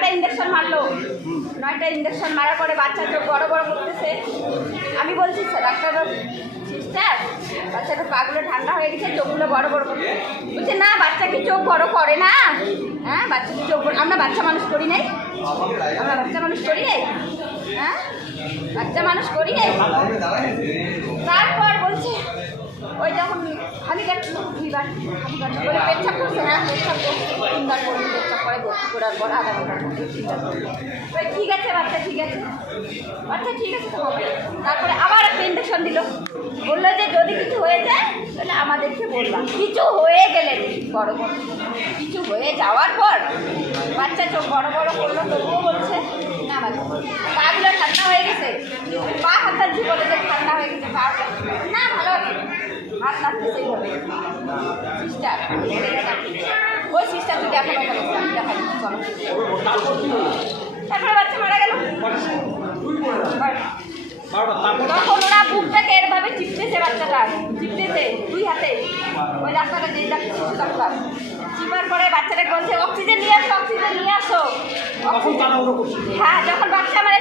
9টা injection মারলো। 9টা injection মারার পরে বাচ্চা চোখ বড় বড় করতেছে। আমি বলছি ডাক্তার সিস্টার বাচ্চাটা পাগুলো ঠান্ডা হয়ে গেছে, চোখগুলো বড় বড় করছে। বলছে না, বাচ্চা কি চোখ বড় করে না? হ্যাঁ, বাচ্চা কি চোখ, আমরা বাচ্চা মানুষ করি নাই? আমরা বাচ্চা মানুষ করি নাই? হ্যাঁ, বাচ্চা মানুষ করি নাই। তারপর বলছে ওই যখন হানি কাটলো 2বার হানি কাটলো বলে পেচ্ছাপ করছে। হ্যাঁ, পেচ্ছাপ করছে 3বার করে পেচ্ছাপ করে ভর্তি করার পর আধা ঘন্টার মধ্যে 3বার করে। ঠিক আছে বাচ্চা, ঠিক আছে বাচ্চা, ঠিক আছে তো হবে। তারপরে আবার একটা ইঞ্জেকশন দিল, বললো যে যদি কিছু হয়ে যায় তাহলে আমাদেরকে বললাম। কিছু হয়ে গেলে বড় বড় কিছু হয়ে যাওয়ার পর বাচ্চা চোখ বড় বড় করলো, তবুও বলছে না বাচ্চা পাগুলো ঠান্ডা হয়ে গেছে। পা হাতটা জীবনে ঠান্ডা হয়ে গেছে, পা না ভালো আছে, হাত লাগতেছে এইভাবে। সিস্টার ওই সিস্টারকে দেখানো গেল, আমি দেখাচ্ছি চলো। তারপরে বাচ্চা মারা গেল। তখন ওরা বুকটাকে এরভাবে চিপতেছে, বাচ্চাটা চিপতেছে 2 হাতে। ওই ডাক্তারটা যে ডাক্তার চিপার পরে বাচ্চাটাকে বলছে অক্সিজেন নিয়ে আসো, অক্সিজেন নিয়ে আসো। হ্যাঁ, যখন বাচ্চা